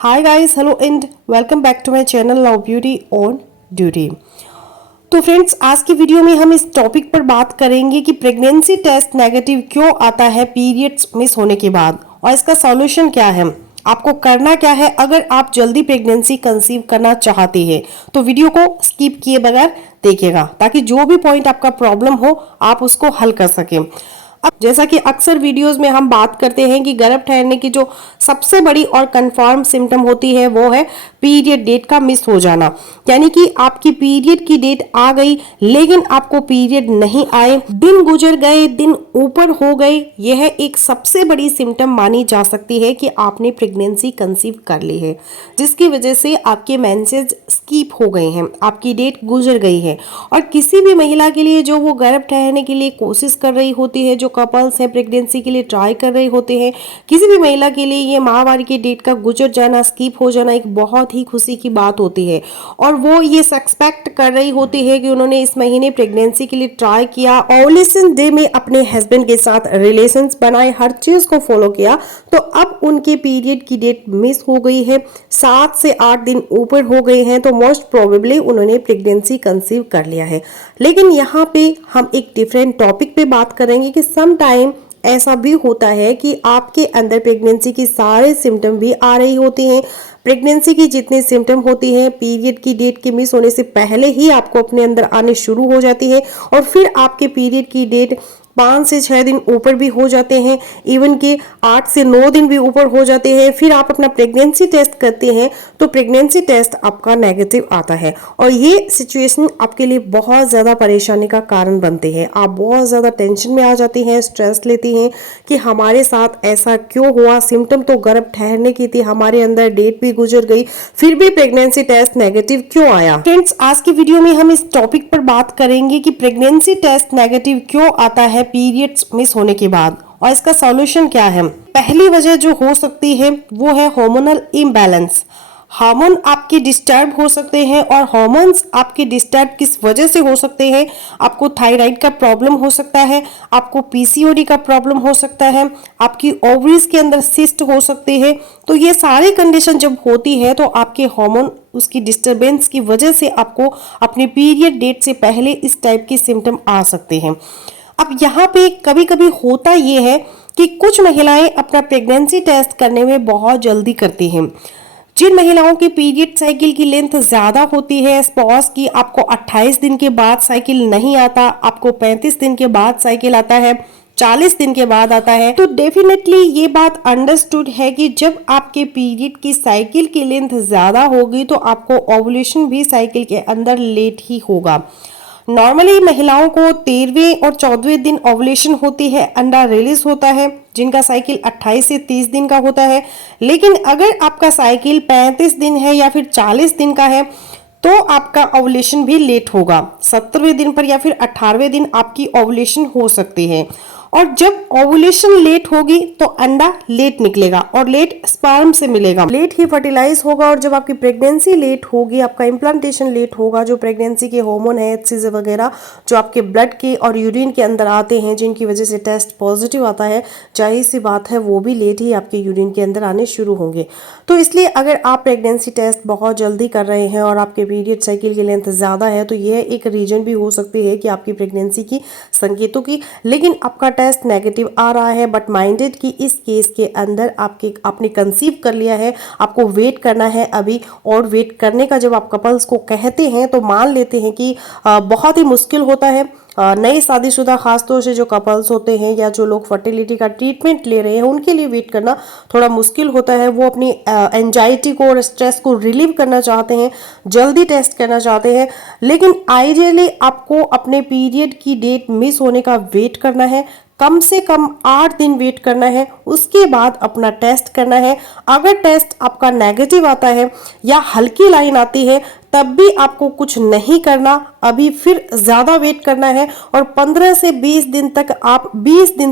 Hi guys, hello and welcome back to my channel love beauty on duty. तो friends, आज की video में हम इस टॉपिक पर बात करेंगे कि प्रेगनेंसी टेस्ट नेगेटिव क्यों आता है पीरियड्स मिस होने के बाद और इसका सॉल्यूशन क्या है, आपको करना क्या है अगर आप जल्दी प्रेगनेंसी कंसीव करना चाहते हैं। तो वीडियो को स्किप किए बगैर देखिएगा ताकि जो भी पॉइंट आपका प्रॉब्लम हो आप उसको हल कर सकें। अब जैसा कि अक्सर वीडियोस में हम बात करते हैं कि गर्भ ठहरने की जो सबसे बड़ी और कंफर्म सिम्टम होती है वो है पीरियड डेट का मिस हो जाना, यानी कि आपकी पीरियड की डेट आ गई लेकिन आपको पीरियड नहीं आए, दिन गुजर गए, दिन ऊपर हो गए। यह एक सबसे बड़ी सिम्टम मानी जा सकती है कि आपने प्रेगनेंसी कंसीव कर ली है, जिसकी वजह से आपके मेंसेस स्किप हो गए हैं, आपकी डेट गुजर गई है। और किसी भी महिला के लिए जो वो गर्भ ठहरने के लिए कोशिश कर रही होती है, जो कपल्स हैं प्रेगनेंसी के लिए ट्राई कर रहे होते हैं, किसी भी महिला के लिए ये माहवारी की डेट का गुजर जाना, स्किप हो जाना एक बहुत ही खुशी की बात होती है। और वो ये एक्सपेक्ट कर रही होती है कि उन्होंने इस महीने प्रेगनेंसी के लिए ट्राई किया, ओवुलेशन डे में अपने हस्बैंड के साथ रिलेशंस बनाए, हर चीज को फॉलो किया, तो अब उनके पीरियड की डेट मिस हो गई है, 7 से 8 दिन ऊपर हो गए हैं, तो मोस्ट प्रोबेबली उन्होंने प्रेगनेंसी कंसीव कर लिया है। लेकिन यहाँ पे हम एक डिफरेंट टॉपिक पे बात करेंगे कि सम टाइम ऐसा भी होता है कि आपके अंदर प्रेगनेंसी की सारे सिम्टम भी आ रही होती हैं। प्रेगनेंसी की जितने सिम्टम होती हैं पीरियड की डेट के मिस होने से पहले ही आपको अपने अंदर आने शुरू हो जाती है और फिर आपके पीरियड की डेट 5 से 6 दिन ऊपर भी हो जाते हैं, इवन के 8 से 9 दिन भी ऊपर हो जाते हैं। फिर आप अपना प्रेगनेंसी टेस्ट करते हैं तो प्रेगनेंसी टेस्ट आपका नेगेटिव आता है और ये सिचुएशन आपके लिए बहुत ज़्यादा परेशानी का कारण बनते हैं। आप बहुत ज़्यादा टेंशन में आ जाती हैं, स्ट्रेस लेती हैं कि हमारे साथ ऐसा क्यों हुआ, सिम्टम तो गर्भ ठहरने की थी, हमारे अंदर डेट भी गुजर गई, फिर भी प्रेगनेंसी टेस्ट नेगेटिव क्यों आया। फ्रेंड्स, आज की वीडियो में हम इस टॉपिक पर बात करेंगे कि प्रेगनेंसी टेस्ट नेगेटिव क्यों आता है पीरियड्स मिस होने के बाद और इसका सॉल्यूशन क्या है। पहली वजह जो हो सकती है वो है हार्मोनल इम्बैलेंस। हार्मोन आपके डिस्टर्ब हो सकते हैं और हार्मोन्स आपके डिस्टर्ब किस वजह से हो सकते हैं। आपको थायराइड का प्रॉब्लम हो सकता है, आपको पीसीओडी का प्रॉब्लम हो सकता है, आपकी ओवरीज के अंदर सिस्ट हो सकते हैं। तो ये सारी कंडीशन जब होती है तो आपके हार्मोन उसकी डिस्टर्बेंस की वजह से आपको अपने पीरियड डेट से पहले इस टाइप के सिम्टम आ सकते हैं। अब यहाँ पे कभी कभी होता ये है कि कुछ महिलाएं अपना प्रेगनेंसी टेस्ट करने में बहुत जल्दी करती हैं। जिन महिलाओं की पीरियड साइकिल की लेंथ ज्यादा होती है, स्पॉज की आपको 28 दिन के बाद साइकिल नहीं आता, आपको 35 दिन के बाद साइकिल आता है, 40 दिन के बाद आता है, तो डेफिनेटली ये बात अंडरस्टूड है कि जब आपके पीरियड की साइकिल की लेंथ ज्यादा होगी तो आपको ओवुलेशन भी साइकिल के अंदर लेट ही होगा। नॉर्मली महिलाओं को 13वें और 14वें दिन ओवुलेशन होती है, अंडा रिलीज होता है, जिनका साइकिल 28 से 30 दिन का होता है। लेकिन अगर आपका साइकिल 35 दिन है या फिर 40 दिन का है तो आपका ओवुलेशन भी लेट होगा। 17वें दिन पर या फिर 18वें दिन आपकी ओवुलेशन हो सकती है और जब ओवुलेशन लेट होगी तो अंडा लेट निकलेगा और लेट स्पर्म से मिलेगा, लेट ही फर्टिलाइज होगा। और जब आपकी प्रेगनेंसी लेट होगी, आपका इम्प्लांटेशन लेट होगा, जो प्रेगनेंसी के हार्मोन है HCG वगैरह जो आपके ब्लड के और यूरिन के अंदर आते हैं, जिनकी वजह से टेस्ट पॉजिटिव आता है, जाहिर सी बात है वो भी लेट ही आपके यूरिन के अंदर आने शुरू होंगे। तो इसलिए अगर आप प्रेगनेंसी टेस्ट बहुत जल्दी कर रहे हैं और आपके पीरियड साइकिल की लेंथ ज़्यादा है तो यह एक रीजन भी हो सकती है कि आपकी प्रेगनेंसी की संकेतों की, लेकिन आपका टेस्ट नेगेटिव आ रहा है। बट माइंडेड कि इस केस के अंदर आपने कंसीव कर लिया है, आपको वेट करना है अभी। और वेट करने का जब आप कपल्स को कहते हैं तो मान लेते हैं कि बहुत ही मुश्किल होता है। नए शादीशुदा खासतौर से जो कपल्स होते हैं या जो लोग फर्टिलिटी का ट्रीटमेंट ले रहे हैं उनके लिए वेट करना थोड़ा मुश्किल होता है। वो अपनी एंजाइटी को और स्ट्रेस को रिलीव करना चाहते हैं, जल्दी टेस्ट करना चाहते हैं, लेकिन आइडियली आपको अपने पीरियड की डेट मिस होने का वेट करना है, कम से कम 8 दिन वेट करना है, उसके बाद अपना टेस्ट करना है। अगर टेस्ट आपका नेगेटिव आता है या हल्की लाइन आती है तब भी आपको कुछ नहीं करना, अभी फिर ज़्यादा वेट करना है और 15 से 20 दिन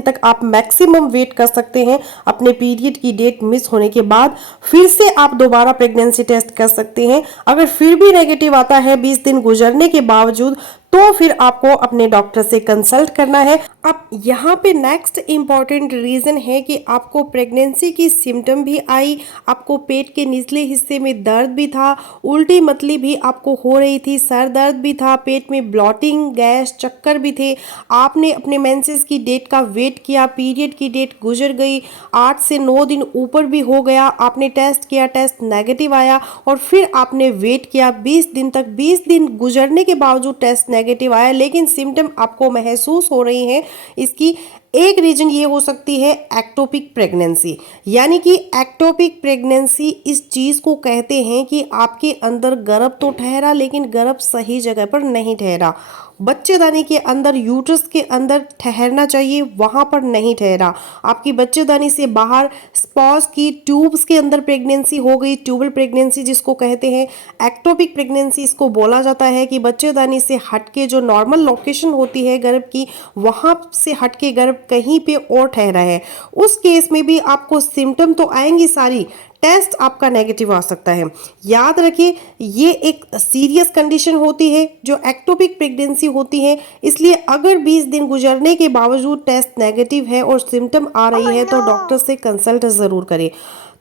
तक आप मैक्सिमम वेट कर सकते हैं। अपने पीरियड की डेट मिस होने के बाद फिर से आप दोबारा प्रेगनेंसी टेस्ट कर सकते हैं। अगर फिर भी नेगेटिव आता है 20 दिन गुजरने के बावजूद तो फिर आपको अपने डॉक्टर से कंसल्ट करना है। अब यहाँ पे नेक्स्ट इम्पॉर्टेंट रीज़न है कि आपको प्रेगनेंसी की सिम्टम भी आई, आपको पेट के निचले हिस्से में दर्द भी था, उल्टी मतली भी आपको हो रही थी, सर दर्द भी था, पेट में ब्लॉटिंग, गैस, चक्कर भी थे। आपने अपने मेंसेस की डेट का वेट किया, पीरियड की डेट गुजर गई, 8 से 9 दिन ऊपर भी हो गया, आपने टेस्ट किया, टेस्ट नेगेटिव आया और फिर आपने वेट किया 20 दिन तक। 20 दिन गुजरने के बावजूद टेस्ट नेगेटिव आया, लेकिन सिम्टम आपको महसूस हो रही हैं। इसकी एक रीजन ये हो सकती है एक्टोपिक प्रेगनेंसी, यानी कि एक्टोपिक प्रेगनेंसी इस चीज़ को कहते हैं कि आपके अंदर गर्भ तो ठहरा लेकिन गर्भ सही जगह पर नहीं ठहरा। बच्चेदानी के अंदर, यूट्रस के अंदर ठहरना चाहिए, वहाँ पर नहीं ठहरा। आपकी बच्चेदानी से बाहर स्पॉज की ट्यूब्स के अंदर प्रेगनेंसी हो गई, ट्यूबल प्रेगनेंसी जिसको कहते हैं। एक्टोपिक प्रेगनेंसी इसको बोला जाता है कि बच्चेदानी से हटके जो नॉर्मल लोकेशन होती है गर्भ की, वहाँ से हटके गर्भ कहीं पे और ठहरा है। उस केस में भी आपको सिम्टम तो आएंगी सारी, टेस्ट आपका नेगेटिव आ सकता है। याद रखिए, ये एक सीरियस कंडीशन होती है जो एक्टोपिक प्रेगनेंसी होती है, इसलिए अगर 20 दिन गुजरने के बावजूद टेस्ट नेगेटिव है और सिम्टम आ रही है तो डॉक्टर से कंसल्ट ज़रूर करें,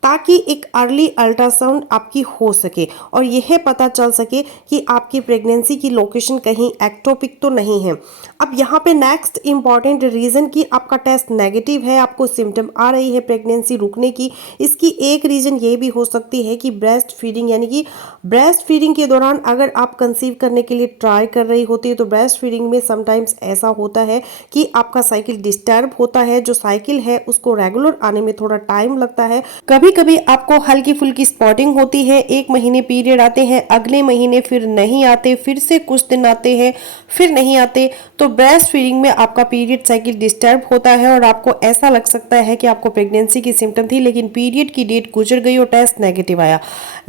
ताकि एक अर्ली अल्ट्रासाउंड आपकी हो सके और यह पता चल सके कि आपकी प्रेगनेंसी की लोकेशन कहीं एक्टोपिक तो नहीं है। अब यहाँ पे नेक्स्ट इम्पॉर्टेंट रीज़न कि आपका टेस्ट नेगेटिव है, आपको सिम्टम आ रही है प्रेगनेंसी रुकने की, इसकी एक रीज़न ये भी हो सकती है कि ब्रेस्ट फीडिंग, यानी कि ब्रेस्ट फीडिंग के दौरान अगर आप कंसीव करने के लिए ट्राई कर रही होती है तो ब्रेस्ट फीडिंग में समटाइम्स ऐसा होता है कि आपका साइकिल डिस्टर्ब होता है, जो साइकिल है उसको रेगुलर आने में थोड़ा टाइम लगता है। कभी कभी आपको हल्की फुल्की स्पॉटिंग होती है, 1 महीने पीरियड आते हैं, अगले महीने फिर नहीं आते, फिर से कुछ दिन आते हैं, फिर नहीं आते। तो ब्रेस्ट फीडिंग में आपका पीरियड साइकिल डिस्टर्ब होता है और आपको ऐसा लग सकता है कि आपको प्रेगनेंसी की सिम्टम थी लेकिन पीरियड की डेट गुजर गई और टेस्ट नेगेटिव आया।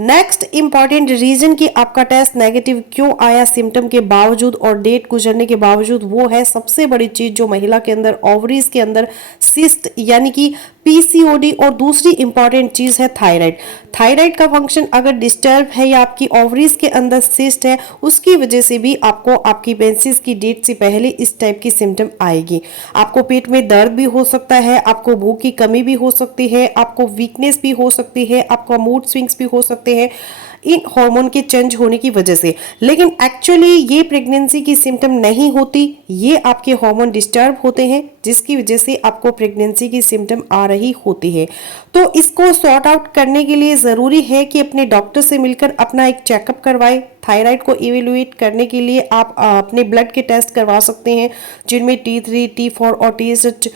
नेक्स्ट इंपॉर्टेंट रीजन कि आपका टेस्ट नेगेटिव क्यों आया सिम्टम के बावजूद और डेट गुजरने के बावजूद, वो है सबसे बड़ी चीज जो महिला के अंदर ओवरीज के अंदर सिस्ट यानी कि पीसीओडी, और दूसरी इंपॉर्टेंट चीज है थायराइड। थायराइड का फंक्शन अगर डिस्टर्ब है या आपकी ओवरीज के अंदर सिस्ट है, उसकी वजह से भी आपको आपकी मेंसेस की डेट से पहले इस टाइप की सिम्टम आएगी। आपको पेट में दर्द भी हो सकता है, आपको भूख की कमी भी हो सकती है, आपको वीकनेस भी हो सकती है, आपका मूड स्विंग्स भी हो सकते हैं इन हार्मोन के चेंज होने की वजह से। लेकिन एक्चुअली ये प्रेगनेंसी की सिम्टम नहीं होती, ये आपके हार्मोन डिस्टर्ब होते हैं जिसकी वजह से आपको प्रेगनेंसी की सिम्टम आ रही होती है। तो इसको सॉर्ट आउट करने के लिए ज़रूरी है कि अपने डॉक्टर से मिलकर अपना एक चेकअप करवाएं। थायराइड को इवेलुएट करने के लिए आप अपने ब्लड के टेस्ट करवा सकते हैं जिनमें T3, T4 और TSH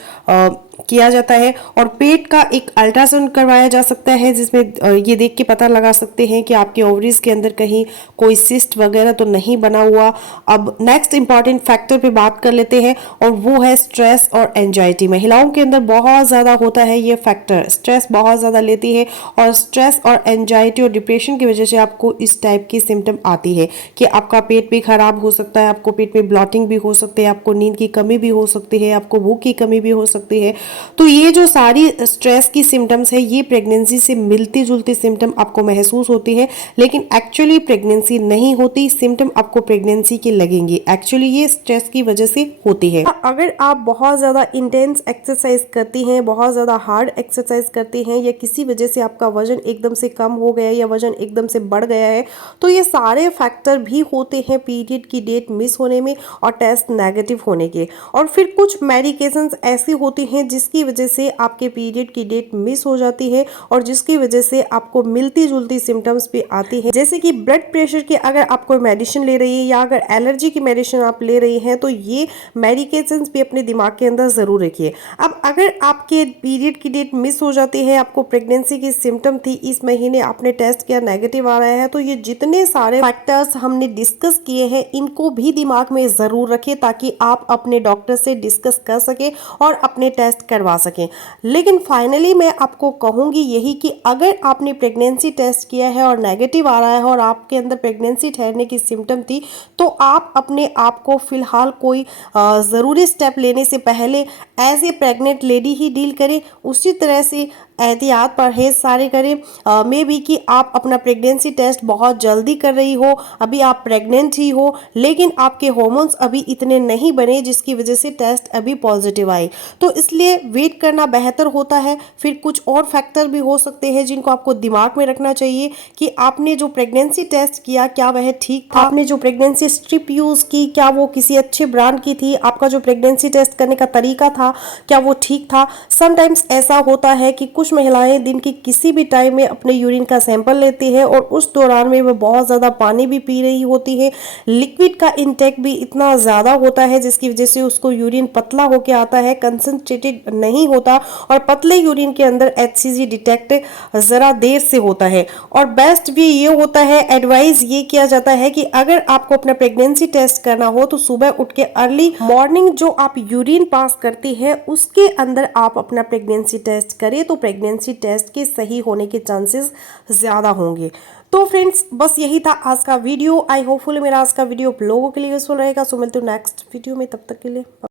किया जाता है, और पेट का एक अल्ट्रासाउंड करवाया जा सकता है जिसमें ये देख के पता लगा सकते हैं कि आपके ओवरीज के अंदर कहीं कोई सिस्ट वगैरह तो नहीं बना हुआ। अब नेक्स्ट इंपॉर्टेंट फैक्टर पे बात कर लेते हैं और वो है स्ट्रेस और एंजाइटी। महिलाओं के अंदर बहुत ज़्यादा होता है ये फैक्टर, स्ट्रेस बहुत ज़्यादा लेती है और स्ट्रेस और एंजाइटी और डिप्रेशन की वजह से आपको इस टाइप की सिम्टम आती है कि आपका पेट भी खराब हो सकता है, आपको पेट में ब्लॉटिंग भी हो सकती है, आपको नींद की कमी भी हो सकती है, आपको भूख की कमी भी हो सकती है। तो ये जो सारी स्ट्रेस की सिम्टम्स है, ये प्रेगनेंसी से मिलती जुलती सिम्टम आपको महसूस होती है, लेकिन एक्चुअली प्रेगनेंसी नहीं होती। सिम्टम आपको प्रेगनेंसी के लगेंगे, एक्चुअली ये स्ट्रेस की वजह से होती है। अगर आप बहुत ज़्यादा इंटेंस एक्सरसाइज करती हैं, बहुत ज़्यादा हार्ड एक्सरसाइज करती हैं, या किसी वजह से आपका वजन एकदम से कम हो गया है या वजन एकदम से बढ़ गया है, तो ये सारे फैक्टर भी होते हैं पीरियड की डेट मिस होने में और टेस्ट नेगेटिव होने के। और फिर कुछ मेडिकेशंस ऐसी होती हैं जिसकी वजह से आपके पीरियड की डेट मिस हो जाती है और जिसकी वजह से आपको मिलती जुलती सिम्टम्स भी आती है, जैसे कि ब्लड प्रेशर की अगर आप कोई मेडिसिन ले रही है या अगर एलर्जी की मेडिसिन आप ले रही हैं, तो ये मेडिकेशंस भी अपने दिमाग के अंदर ज़रूर रखिए। अब अगर आपके पीरियड की डेट मिस हो जाती है, आपको प्रेगनेंसी की सिम्टम थी, इस महीने आपने टेस्ट किया नेगेटिव आ रहा है, तो ये जितने सारे फैक्टर्स हमने डिस्कस किए हैं इनको भी दिमाग में ज़रूर रखें ताकि आप अपने डॉक्टर से डिस्कस कर सकें और अपने टेस्ट करवा सकें। लेकिन फाइनली मैं आपको कहूँगी यही कि अगर आपने प्रेगनेंसी टेस्ट किया है और नेगेटिव आ रहा है और आपके अंदर प्रेगनेंसी ठहरने की सिम्टम थी, तो आप अपने आप को फिलहाल कोई ज़रूरी स्टेप लेने से पहले एज ए प्रेग्नेंट लेडी ही डील करें। उसी तरह से एहतियात परहेज सारे करें। मे बी कि आप अपना प्रेगनेंसी टेस्ट बहुत जल्दी कर रही हो, अभी आप प्रेग्नेंट ही हो, लेकिन आपके हॉर्मोन्स अभी इतने नहीं बने जिसकी वजह से टेस्ट अभी पॉजिटिव आए। तो इसलिए वेट करना बेहतर होता है। फिर कुछ और फैक्टर भी हो सकते हैं जिनको आपको दिमाग में रखना चाहिए कि आपने जो प्रेगनेंसी टेस्ट किया क्या वह ठीक था, आपने जो प्रेगनेंसी स्ट्रिप यूज की क्या वो किसी अच्छे ब्रांड की थी, आपका जो प्रेगनेंसी टेस्ट करने का तरीका था क्या वो ठीक था। समटाइम्स ऐसा होता है कि कुछ महिलाएं दिन के किसी भी टाइम में अपने यूरिन का सैंपल लेती है और उस दौरान में वो बहुत ज़्यादा पानी भी पी रही होती है, लिक्विड का इंटेक भी इतना ज़्यादा होता है जिसकी वजह से उसको यूरिन पतला होकर आता है, कंसंट्रेटेड नहीं होता और पतले यूरिन के अंदर HCG डिटेक्ट ज़रा देर से होता है। और बेस्ट भी ये होता है, एडवाइस ये किया जाता है कि अगर आपको अपना प्रेगनेंसी टेस्ट करना हो तो सुबह उठ के अर्ली मॉर्निंग जो आप यूरिन पास करती है उसके अंदर आप अपना प्रेगनेंसी टेस्ट करें तो प्रेगनेंसी टेस्ट के सही होने के चांसेस ज़्यादा होंगे। तो फ्रेंड्स बस यही था आज का वीडियो। आई होपफुल मेरा आज का वीडियो आप लोगों के लिए यूजफुल रहेगा। सो मिलते हैं नेक्स्ट वीडियो में, तब तक के लिए।